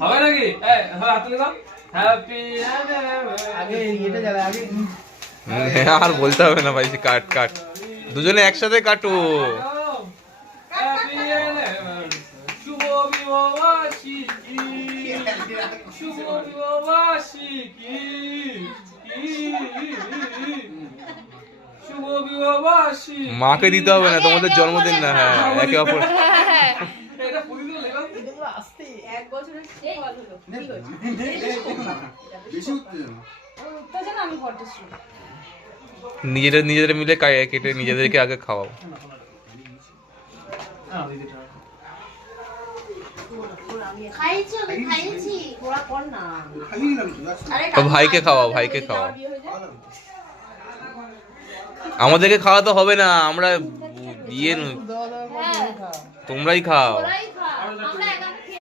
হবে নাকি? হাত তুলে দাও। হ্যাপি আগে এটা যাবে আগে। আর বলতে হবে না ভাই, কাট কাট, দুজনে একসাথে কাটো। শুভ বিবাহবার্ষিকী, শুভ বিবাহবার্ষিকী, শুভ বিবাহবার্ষিকী। মাকে দিতে হবে না, তোমাদের জন্মদিন না। হ্যাঁ, একে অপর। এটা পুরি দিলে লেখা। আস্তে 1 বছরের ফল হলো কি হয়েছে? বেশি উত্তেজনা। আমি ফটো শুট নিজেদের মিলে কেটে নিজেদেরকে আগে খাওয়াও। খাইছি আমি খাইছি ওরা কর না। খাইয়ে নিলাম তো, ব্যাস। তো ভাইকে খাওয়াও, ভাইকে খাওয়াও। আমাদেরকে খাওয়াতে হবে না, আমরা বিয়ে দাওয়া দাওয়া করে খা। তোমরাই খাও। ওরাই